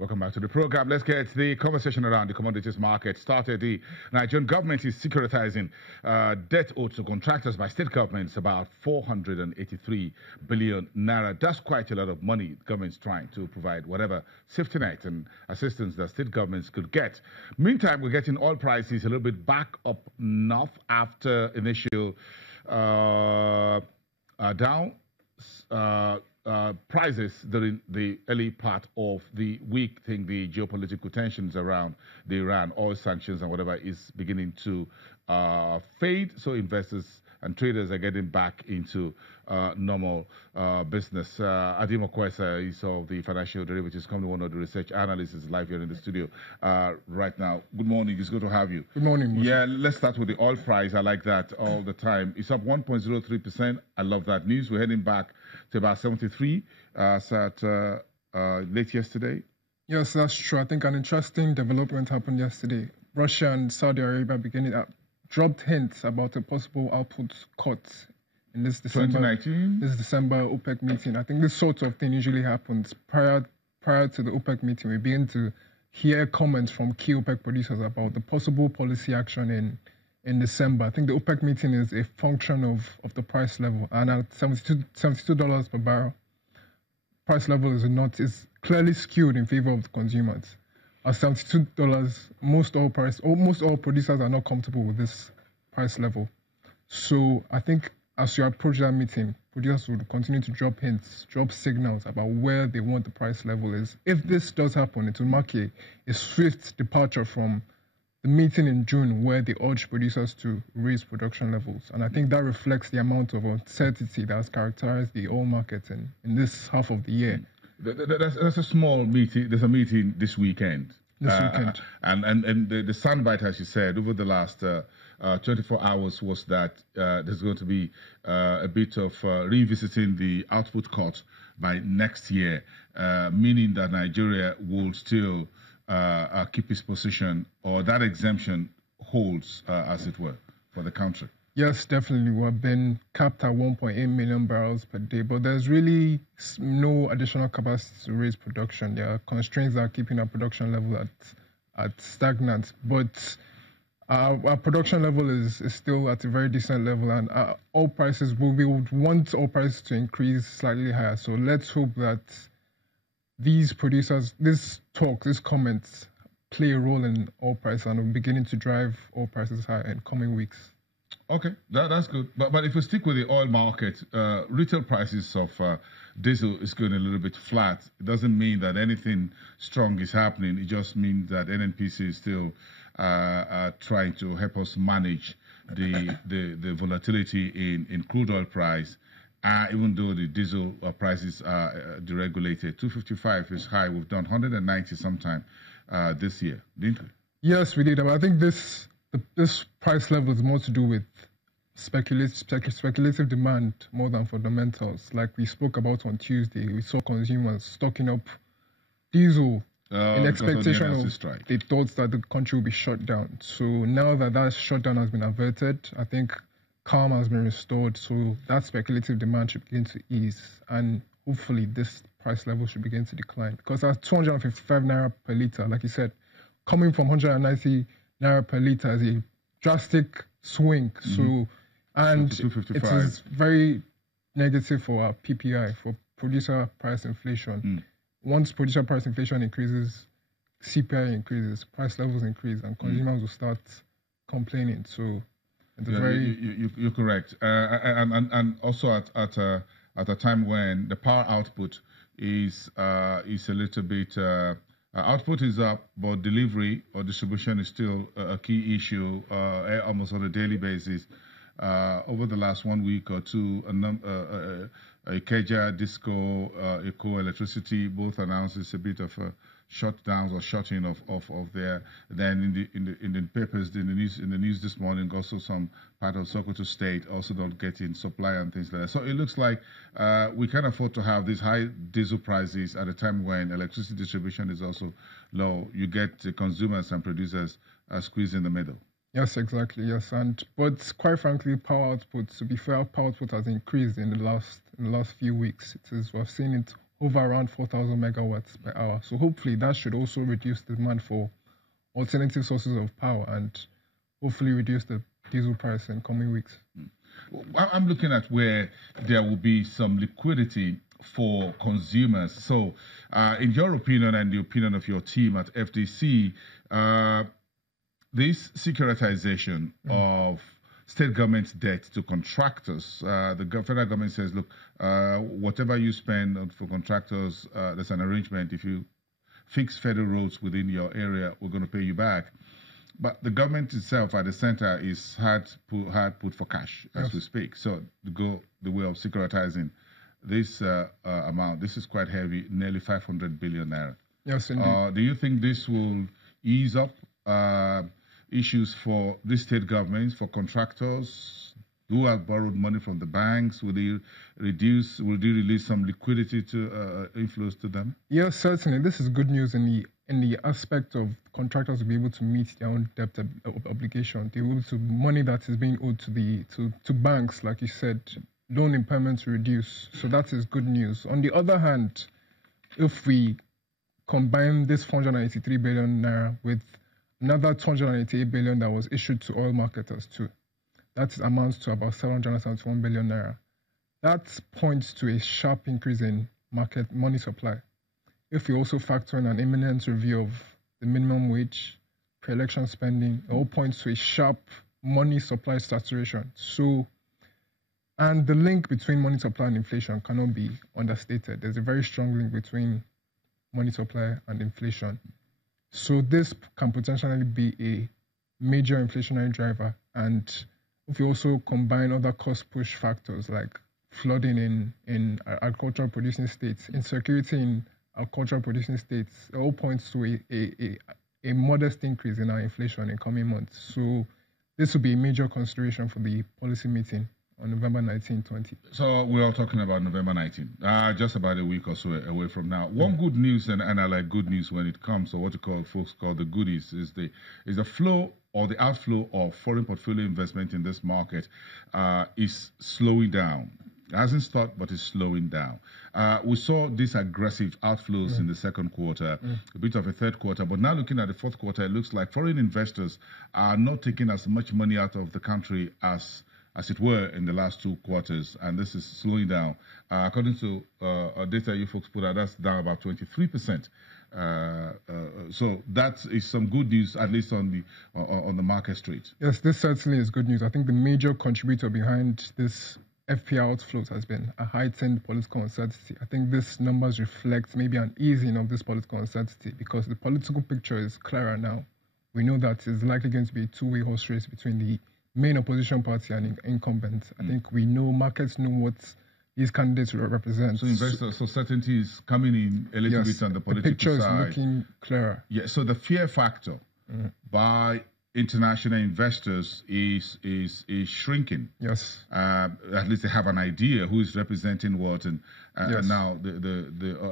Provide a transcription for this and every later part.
Welcome back to the program. Let's get the conversation around the commodities market started. The Nigerian government is securitizing debt owed to contractors by state governments, about 483 billion naira. That's quite a lot of money. The government's trying to provide whatever safety net and assistance that state governments could get. Meantime, we're getting oil prices a little bit back up north after initial down. Prices during the early part of the week. I think the geopolitical tensions around the Iran oil sanctions and whatever is beginning to fade. So investors and traders are getting back into normal business. Adim Okwesa is of the Financial Derivatives Company, one of the research analysts, is live here in the studio right now. Good morning. It's good to have you. Good morning. Yeah, let's start with the oil price. I like that all the time. It's up 1.03%. I love that news. We're heading back to about 73 late yesterday. Yes, that's true. I think an interesting development happened yesterday. Russia and Saudi Arabia dropped hints about a possible output cut in this December 2019. This December OPEC meeting. I think this sort of thing usually happens prior to the OPEC meeting. We begin to hear comments from key OPEC producers about the possible policy action in December. I think the OPEC meeting is a function of the price level, and at $72 per barrel, price level is clearly skewed in favor of the consumers. At $72, most oil producers are not comfortable with this price level. So I think as you approach that meeting, producers will continue to drop hints, drop signals about where they want the price level is. If this does happen, it will mark a swift departure from the meeting in June where they urged producers to raise production levels. And I think that reflects the amount of uncertainty that has characterized the oil market in this half of the year. That's a small meeting. There's a meeting this weekend. And the soundbite, as you said, over the last 24 hours was that there's going to be a bit of revisiting the output cut by next year, meaning that Nigeria will still keep its position, or that exemption holds, as it were, for the country. Yes, definitely. We've been capped at 1.8 million barrels per day, but there's really no additional capacity to raise production. There are constraints that are keeping our production level at stagnant, but our production level is still at a very decent level, and oil prices, we would want oil prices to increase slightly higher. So let's hope that these producers, these comments play a role in oil price and are beginning to drive oil prices higher in coming weeks. Okay, that's good. But if we stick with the oil market, retail prices of diesel is going a little bit flat. It doesn't mean that anything strong is happening. It just means that NNPC is still trying to help us manage the volatility in crude oil price. Even though the diesel prices are deregulated, 255 is high. We've done 190 sometime this year, didn't we? Yes, we did. But I think this price level is more to do with speculative demand more than fundamentals. Like we spoke about on Tuesday, we saw consumers stocking up diesel in expectation of they thought that the country would be shut down. So now that shutdown has been averted, I think calm has been restored. So that speculative demand should begin to ease, and hopefully this price level should begin to decline. Because at 255 naira per litre, like you said, coming from 190 naira per litre is a drastic swing. So, and it is very negative for our PPI, for producer price inflation. Once producer price inflation increases, CPI increases, price levels increase, and consumers will start complaining. So it's you're correct. And also at a time when the power output is a little bit output is up, but delivery or distribution is still a key issue almost on a daily basis. Over the last 1 week or two, Ikeja, Disco, Eco Electricity both announces a bit of shutdowns or shutting of their. Then in the papers, in the news this morning, also some part of Sokoto State also not getting supply and things like that. So it looks like we can't afford to have these high diesel prices at a time when electricity distribution is also low. You get the consumers and producers squeezed in the middle. Yes, exactly. Yes, but quite frankly, power output. To be fair, power output has increased in the last few weeks. We've seen it over around 4,000 megawatts per hour. So hopefully that should also reduce the demand for alternative sources of power and hopefully reduce the diesel price in coming weeks. I'm looking at where there will be some liquidity for consumers. So, in your opinion and the opinion of your team at FDC, this securitization of state government debt to contractors, the federal government says, look, whatever you spend for contractors, there's an arrangement. If you fix federal roads within your area, we're going to pay you back. But the government itself at the center is hard put for cash as we speak. So to go the way of securitizing this amount, this is quite heavy, nearly 500 billion naira. Yes, indeed. Do you think this will ease up issues for the state governments, for contractors who have borrowed money from the banks? Will they release some liquidity to inflows to them? Yes, certainly. This is good news in the aspect of contractors to be able to meet their own debt obligation. They will be able to money that is being owed to banks, like you said, loan impairments reduce. So that is good news. On the other hand, if we combine this 483 billion naira with another 288 billion that was issued to oil marketers too, that amounts to about 771 billion naira. That points to a sharp increase in market money supply. If we also factor in an imminent review of the minimum wage, pre-election spending, it all points to a sharp money supply saturation. So, and the link between money supply and inflation cannot be understated. There's a very strong link between money supply and inflation. So this can potentially be a major inflationary driver. And if you also combine other cost push factors like flooding in agricultural producing states, insecurity in agricultural producing states, it all points to a modest increase in our inflation in coming months. So this will be a major consideration for the policy meeting on November 19, 20. So we're all talking about November 19, just about a week or so away from now. One good news, and I like good news when it comes to what folks call the goodies, is the flow or the outflow of foreign portfolio investment in this market is slowing down. It hasn't stopped, but it's slowing down. We saw these aggressive outflows in the second quarter, a bit of a third quarter, but now looking at the fourth quarter, it looks like foreign investors are not taking as much money out of the country as it were in the last two quarters, and this is slowing down. According to data you folks put out, that's down about 23%. So that is some good news, at least on the market street. Yes, this certainly is good news. I think the major contributor behind this FPI outflows has been a heightened political uncertainty. I think these numbers reflect maybe an easing of this political uncertainty because the political picture is clearer now. We know that it's likely going to be a two-way horse race between the main opposition party and incumbent. I think we know, markets know what these candidates represent. So certainty is coming in a little bit on the political side. The picture is looking clearer. Yeah, so the fear factor by international investors is shrinking. Yes. At least they have an idea who is representing what, and now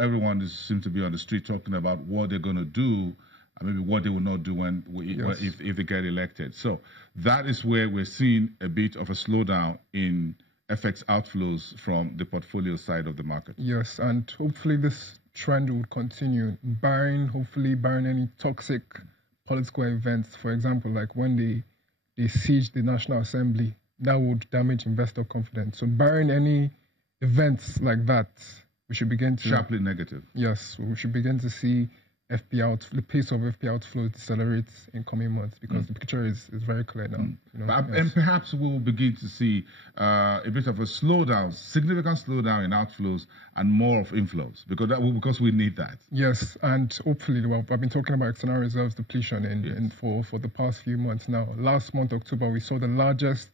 everyone seems to be on the street talking about what they're going to do, and maybe what they will not do if they get elected. So that is where we're seeing a bit of a slowdown in FX outflows from the portfolio side of the market. Yes, and hopefully this trend will continue, barring any toxic political events. For example, like when they siege the National Assembly, that would damage investor confidence. So barring any events like that, we should begin to... Sharply negative. Yes, we should begin to see the pace of FPI outflows decelerates in coming months because the picture is very clear now. And perhaps we'll begin to see a bit of a slowdown, significant slowdown in outflows and more of inflows because we need that. Yes, and hopefully, I've been talking about external reserves depletion for the past few months now. Last month, October, we saw the largest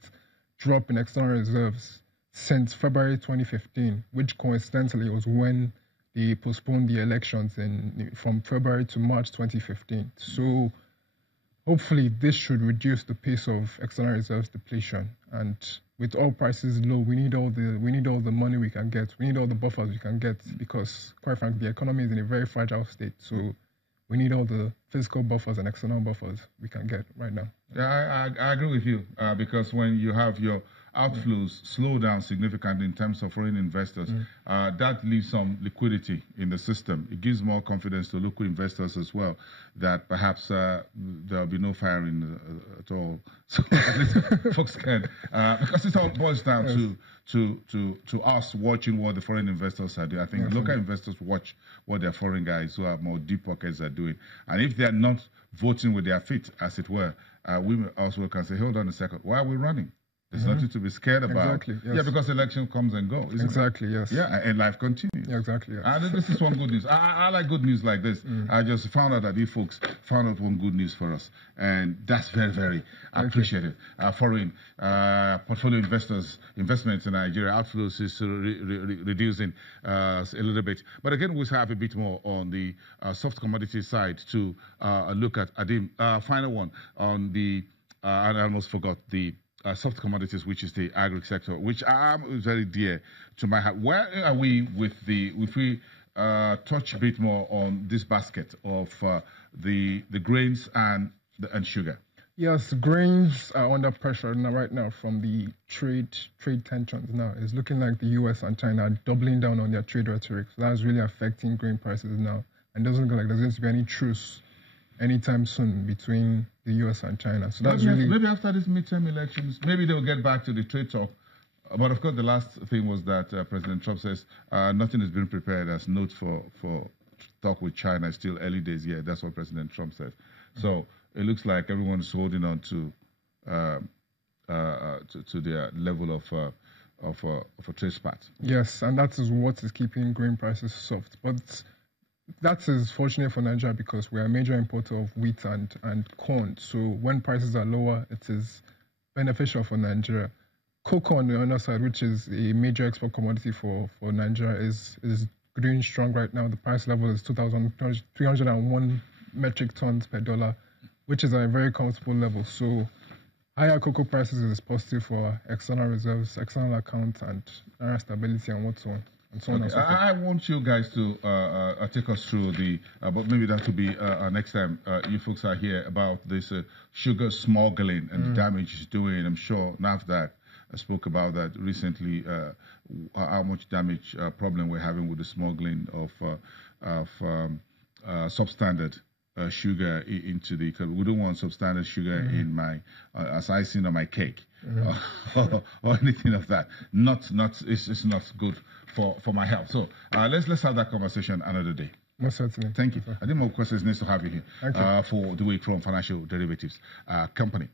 drop in external reserves since February 2015, which coincidentally was when they postponed the elections from February to March 2015. So hopefully this should reduce the pace of external reserves depletion. And with oil prices low, we need all the money we can get. We need all the buffers we can get because, quite frankly, the economy is in a very fragile state. So we need all the physical buffers and external buffers we can get right now. Yeah, I agree with you because when you have your outflows slow down significantly in terms of foreign investors, that leaves some liquidity in the system. It gives more confidence to local investors as well that perhaps there'll be no firing at all. So at least folks can, because it all boils down to us watching what the foreign investors are doing. I think local investors watch what their foreign guys who have more deep pockets are doing. And if they're not voting with their feet, as it were, we also can say, hold on a second, why are we running? There's nothing to be scared about. Exactly, yes. Yeah, because election comes and goes. Exactly, yes. Yeah, and life continues. Yeah, exactly, yes. And this is one good news. I like good news like this. I just found out that you folks found out one good news for us. And that's very, very appreciated. Foreign portfolio investments in Nigeria, outflows is reducing a little bit. But again, we'll have a bit more on the soft commodity side to look at. Adim, final one on the, and I almost forgot the soft commodities, which is the agri sector, which is very dear to my heart. Where are we with the, if we touch a bit more on this basket of the grains and sugar? Yes, grains are under pressure right now from the trade tensions now. It's looking like the US and China are doubling down on their trade rhetoric. So that's really affecting grain prices now. And it doesn't look like there's going to be any truce anytime soon between the US and China. So that's maybe after these midterm elections, maybe they'll get back to the trade talk. But of course, the last thing was that President Trump says nothing has been prepared as notes for talk with China. It's still early days yet. That's what President Trump says. So it looks like everyone's holding on to their level of a trade spat. Yes, and that is what is keeping grain prices soft. But that is fortunate for Nigeria because we are a major importer of wheat and corn. So when prices are lower, it is beneficial for Nigeria. Cocoa on the other side, which is a major export commodity for Nigeria, is doing strong right now. The price level is 2,301 metric tons per dollar, which is at a very comfortable level. So higher cocoa prices is positive for external reserves, external accounts, and naira stability and what so on. Okay. I want you guys to take us through the, but maybe that will be next time you folks are here about this sugar smuggling and the damage it's doing. I'm sure NAFDAC spoke about that recently, how much damage problem we're having with the smuggling of substandard sugar into the, we don't want substandard sugar in my as icing on my cake or anything of that. It's not good for my health. So let's have that conversation another day. Most certainly. Thank you. I think more questions needs to have you here Thank you. for the week from Financial Derivatives Company.